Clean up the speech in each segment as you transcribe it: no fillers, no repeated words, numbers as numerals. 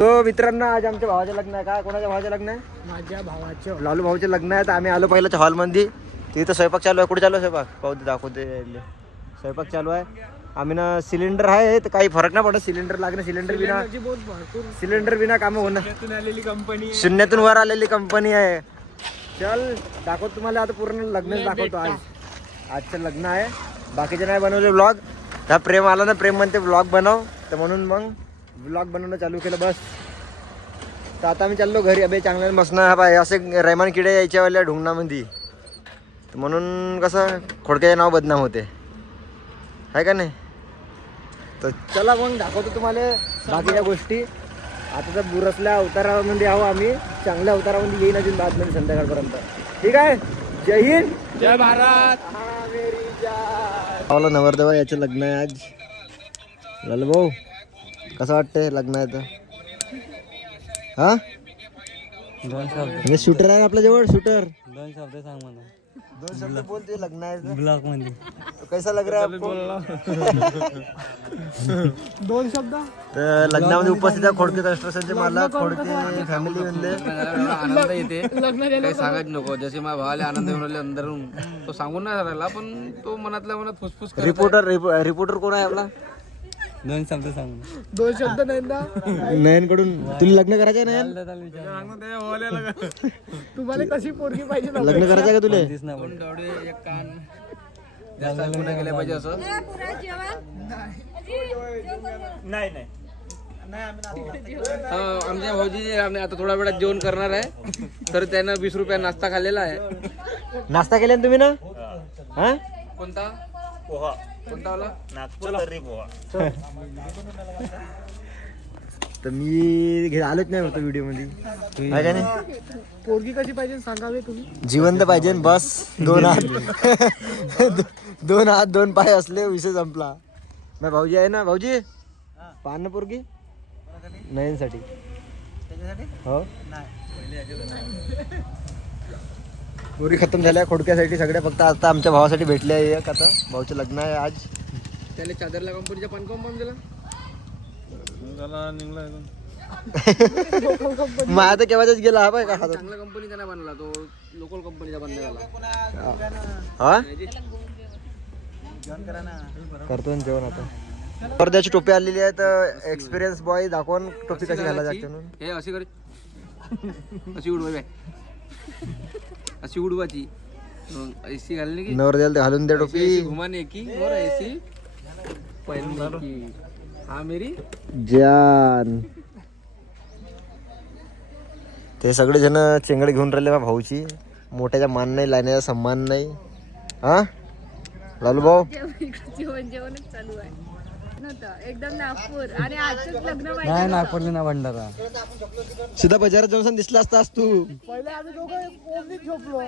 तो मित्रांनो आज आमच्या भावाचं लग्न आहे. काय कोणाच्या भावाचं लग्न आहे? माझ्या भावाचं. लालू भाऊचं लग्न आहे. तर आम्ही आलो पहिल्याच्या हॉलमध्ये. तिथं स्वयंपाक चालू आहे. कुठे चालू आहे स्वयंपाक? पाहू दे, दाखवते. स्वयंपाक चालू आहे. आम्ही ना सिलेंडर आहे तर काही फरक नाही पडत. सिलेंडर लागणं, सिलेंडर बिना काम होणं. कंपनी शून्यातून वर आलेली कंपनी आहे. चल दाखवतो तुम्हाला आता पूर्ण लग्न दाखवतो. आजचं लग्न आहे. बाकीचे नाही बनवले ब्लॉग. त्या प्रेम आला ना, प्रेम म्हणते ब्लॉग बनव, तर म्हणून मग ब्लॉग बनवणं चालू केलं बस. तर आता आम्ही चाललो घरी. अबे चांगल्याने बसणं. हा बाय असे रहमान किडे यायच्यावाल्या ढुंगणामध्ये, तर म्हणून कसं खोडक्याचे नाव बदनाम होते, आहे का नाही? तर चला मग दाखवतो तुम्हाला बाकीच्या गोष्टी. आता तर बुरसल्या अवतारामध्ये आहो आम्ही. चांगल्या अवतारामध्ये येईन अजून बादमध्ये संध्याकाळपर्यंत. ठीक आहे. जय हिंद, जय भारत. भावाला नवरदेवा याचं लग्न आहे आज. लालू भाऊ कसं वाटतंय लग्न आहे तर? हा म्हणजे शूटर आहे आपल्या जवळ. शूटर दोन शब्द सांग मला. दोन शब्द बोलते. लग्न आहे ब्लॉक मध्ये कैसा लग रहा है आपको? दोन शब्द. तर लग्नामध्ये उपस्थित आहे खोडके रेस्टॉरंटचे मालक, खोडके फॅमिली मधले. आनंद येते. काही सांगायच नको. जसे माझ्या भावाला आनंद मिळवले अंदरून, तो सांगून नाही राहिला, पण तो मनातल्या मनात फुसफुस करत आहे. रिपोर्टर कोण आहे आपला? दोन शब्द सांग. दोन शब्द नाही ना. नयन कडून. तुला लग्न करायचं आहे नयन? तुम्हाला कशी पोरगी पाहिजे? लग्न करायचं का तुला? दोन डोळे एक कान जास्त गुन्हा केले पाहिजे असं. आमच्या भाऊजी आम्ही आता थोड्या वेळात जेवण करणार आहे. तर त्यानं 20 रुपया नाश्ता खाल्लेला आहे. नाश्ता केला ना तुम्ही ना? हा कोणता पोहा? कोणता वाला? तर मी आलोच नाही होतो व्हिडिओ मध्ये, आहे का नाही? पोरगी कशी पाहिजे सांगावे तुम्ही. जिवंत पाहिजे बस. दोन हात दोन हात दोन पाय असले विषय संपला. नाही भाऊजी आहे ना. भाऊजी पान पोरगी नयनसाठी. हो पोरी खतम झाल्या खोडक्यासाठी सगळ्या. फक्त आता आमच्या भावासाठी भेटले आहे. एक आता भाऊचं लग्न आहे आज. त्याला चादरला कंपनीचा पान करून बांधून दिला. माझा तर केव्हाच गेला. हा बाय का चांगला कंपनीचा नाही बनला, तो लोकल कंपनीचा बनला झाला. हा करतो ना जेवण आता. पडद्याची टोपी आलेली आहे. तर एक्सपिरियन्स बॉय दाखवून टोपी कशी घालायला लागते म्हणून. हे अशी कर, अशी उडवाय, अशी उडवाची. एसी घालणे की नवरदेवाला ते घालून दे टोपी. घुमाने की और एसी पहनने की. हाँ मेरी जान. ते सगळे जण चेंगड घेऊन राहिले भाऊची. मोठ्याचा मान नाही, लायण्याचा सन्मान नाही. हा लालू भाऊ जेवणच चालू आहे. एकदम नागपूर आणि आजच लग्न नाही नागपूरला ना भंडारा. सीधा बाजारात जाऊन दिसला असतास तू. पहिले आम्ही दोघं पोरगीत झोपलो.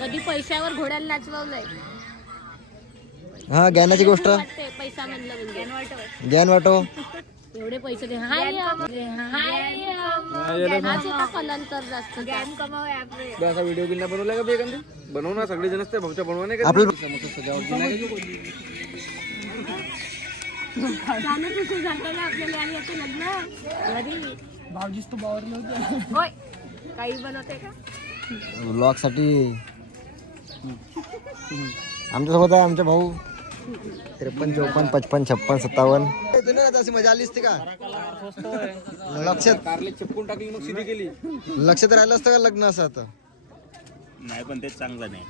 कधी पैशावर घोड्याला नाचवलंय. हा ज्ञानाची गोष्ट. पैसा म्हणलं ज्ञान वाटो. एवढे पैसे दे. कलांतर जास्त ज्ञान कमाव. असा व्हिडिओ बिल बनवला का बेगंदी? बनवू ना सगळे जण असते भाऊच्या बनवाने का आपलं भाऊजीच तू बावर नव्हती. होय काही बनवते का? ब्लॉग साठी आमच्यासोबत आहे आमचे भाऊ. 53, 54, 55, 56, 57. मजा आली असते का? लक्षात कारले चिपकून टाकली मग सीधी केली. लक्षात राहिलं असतं का लग्न असं आता? नाही पण तेच चांगलं नाही.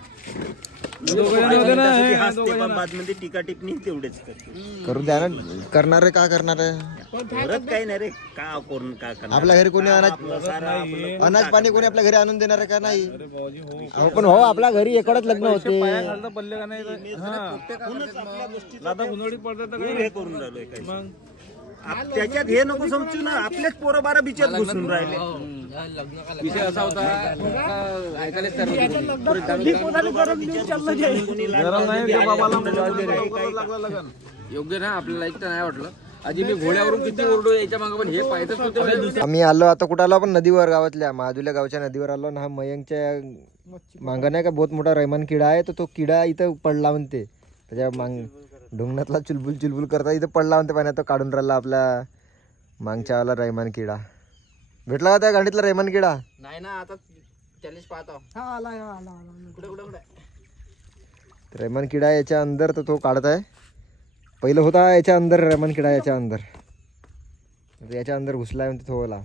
मध्ये टीका टिप्पणी तेवढेच करते. करू द्या ना. करणारे का करणार आहे? परत काही नाही रे. का करून का करणार? आपल्या घरी कोणी अनाज पाणी कोणी आपल्या घरी आणून देणार आहे का? नाही. अहो पण हो आपल्या घरी एकडच लग्न होते. हे करून राहिलोय काही. त्याच्यात हे नको समजू ना. आपलेच पोरं 12 बिचात घुसून राहिले. विषय असा होता ऐकायलाच तर योग्य ना आपल्याला ऐकता नाही वाटलं. आधी मी घोड्यावरून किती ओरडो याच्या मागे, पण हे पाहतच नव्हते. आम्ही आलो आता कुठं आलो आपण? नदीवर, गावातल्या महादुल्या गावच्या नदीवर आलो ना. हा मयंकच्या मागं नाही का बहुत मोठा रैमान किडा आहे. तर तो किडा इथं पडला म्हणते. त्याच्या ढुंगणातला चुलबुल चुलबुल करता इथं पडला म्हणते पाण्यात. तो काढून राहिला आपल्या मागच्या वाला रैमान किडा भेटला का त्या गाडीतला रैमान किडा? नाही ना आता चॅलेंज पाहतो हा आला आला आला कुठे कुठे कुठे रैमान किडा याच्या अंदर तर तो काढत आहे. पहिलं होता याच्या अंदर रैमान किडा याच्या अंदर. याच्या अंदर घुसलाय म्हणते तो ओला.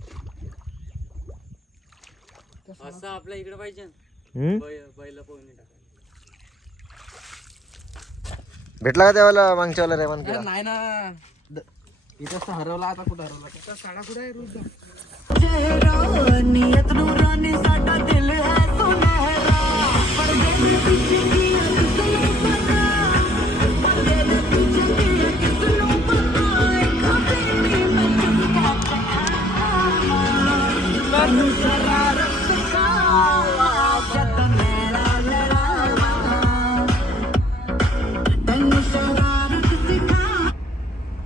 असं आपल्या इकडे पाहिजे बैल पोहणे भेटला का त्याला मागच्या वाला रैमान किडा? नाही ना इथं हरवला. आता कुठं हरवला? साडा कुठे आहे रोज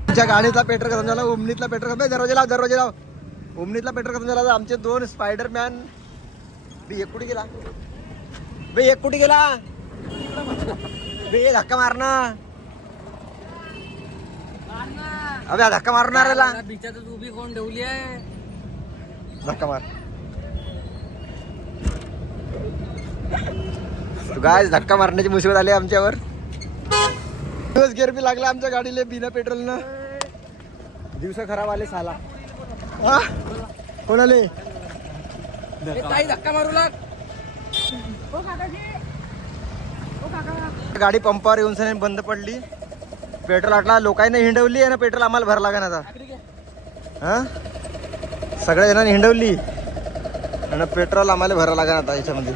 आमच्या गाडीतला पेट्रोल खतम झाला. ओमनीतला पेट्रोल खतम. दरवाजे लाव. ओमनीतला पेट्रोल खतम झाला. आमचे 2 स्पायडरमॅन. एक कुठे गेला एक कुठे गेला धक्का मारणार. अबे धक्का मारणाऱ्याला बिचातच उभी कोण ठेवली आहे? धक्का मार. तू काय धक्का मारण्याची मुसीबत आली आमच्यावर. दिवस गेअर बी लागला आमच्या गाडीला बिना पेट्रोलनं. दिवस खराब आले साला. हा कोण आले? काही धक्का मारू लाग. गाडी पंपावर येऊन सनी बंद पडली. पेट्रोल आटला. लोकांनी हिंडवली आहे ना पेट्रोल आम्हाला भर लागेल आता. हा सगळ्या जणांनी हिंडवली आणि पेट्रोल आम्हाला भरावं लागेल आता याच्यामध्ये.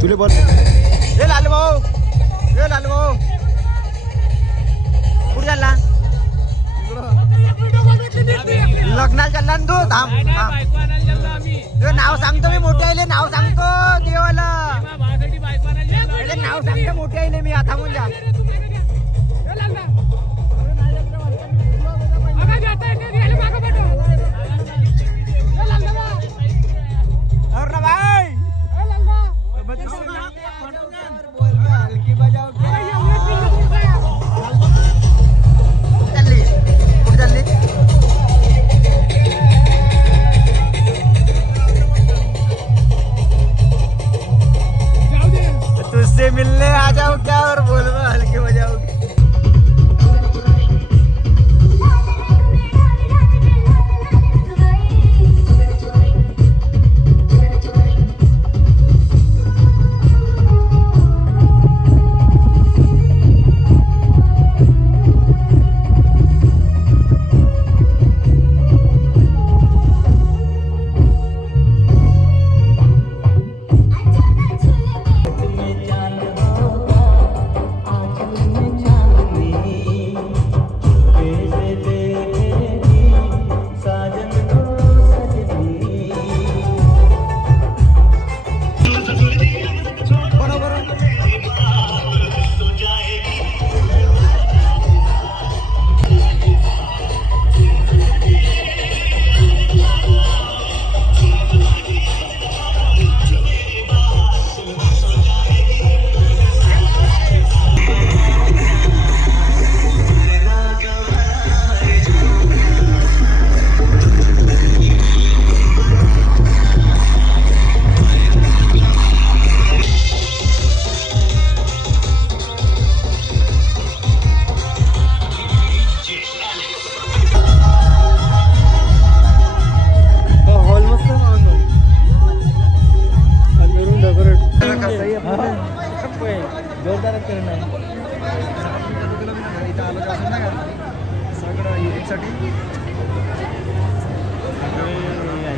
तुले बोल ए लालू भाऊ कुठे चालला? लग्नाला चालला ना तू? थांब तुझं नाव सांगतो मी. मोठे आले नाव सांगतो देवाला. नाव सांगतो मोठे आले मी. आता थांबून जा. तुझसे मिलने आ जाओ क्या और बोल हल्के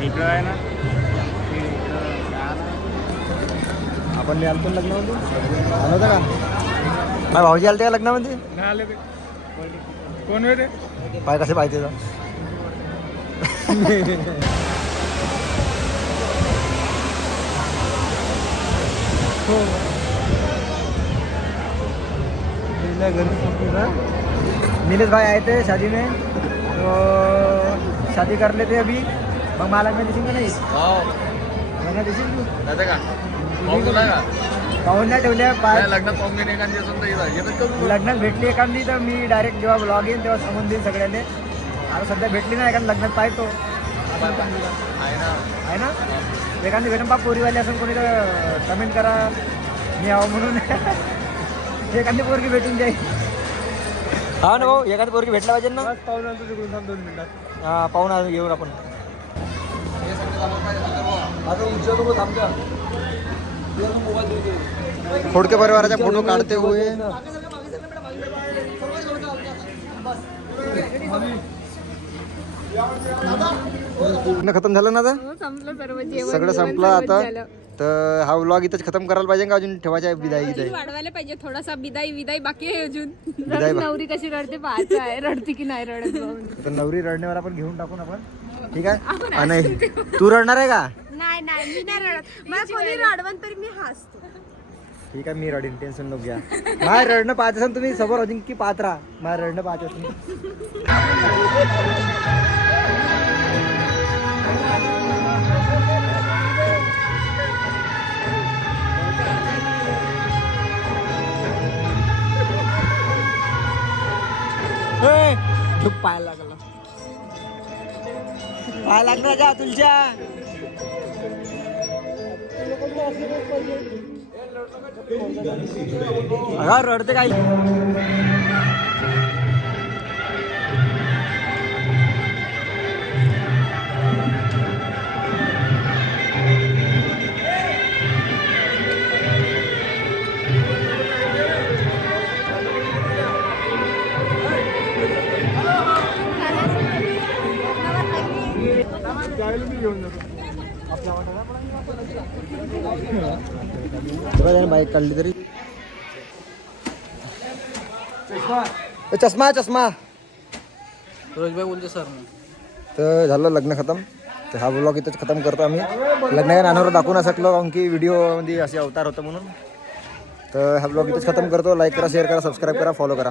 इकडं आहे ना आपण मी आलतो ना लग्नामध्ये आलं होतं का माझ्या भाऊजी आलते का लग्नामध्ये नाही आले ते कोण आहे ते पाय कसे पाहिजे नीलेश भाई आए थे शादी में तो शादी कर लेते अभी मग मला लग्न दिसेल का नाही लग्न दिसेल तू पाहून नाही ठेवल्या पाय लग्नात भेटली एखादी तर मी डायरेक्ट जेव्हा ब्लॉग येईल तेव्हा सांगून देईन सगळ्यांनी आता सध्या भेटली नाही एखाद्या लग्नात पाहतो आहे ना एखादी भेटून बाप पोरीवाली असून कोणी तर कमेंट करा मी आहो म्हणून एखादी पोरगी भेटून जाईल हा ना भाऊ एखादी पोरगी भेटला पाहिजे ना पाहून आणतो तिकडून थांब 2 मिनिटात. हा पाहून आलो घेऊन आपण खोडके परिवाराचा फोटो काढते हुए खतम झालं ना आता हो, संपलं सर्व जेवण सगळं बिवण संपलं सर्वच आता झालं. तर हा व्लॉग इथंच खतम करायला पाहिजे का अजून ठेवायचा आहे विदाई अजून वाढवायला पाहिजे थोडासा विदाई बाकी आहे अजून विदाई बा- नवरी कशी रडते पाहायचं आहे रडते की नाही रडत बघून. तर नवरी रडण्यावर आपण घेऊन टाकून आपण ठीक आहे नाही तू रडणार आहे का नाही मी नाही रडत मला कोणी रडवण तरी मी हसतो ठीक आहे मी रडीन टेन्शन नको घ्या माय रडणं पाहत असेल तुम्ही समोर अजून की पाहत राहा माय रडणं पाहत असेल पाय लागला पाय लागला का तुझ्या अगं रडते काय बाईक काढली तरी चष्मा रोजबाई बोलते सर तर झालं लग्न खतम तर हा ब्लॉग इथंच खतम करतो आम्ही लग्नाच्या नानावर दाखवू नाही शकलो कारण की व्हिडिओमध्ये असे अवतार होतं म्हणून तर हा ब्लॉग इथंच खतम करतो लाईक करा शेअर करा सबस्क्राईब करा फॉलो करा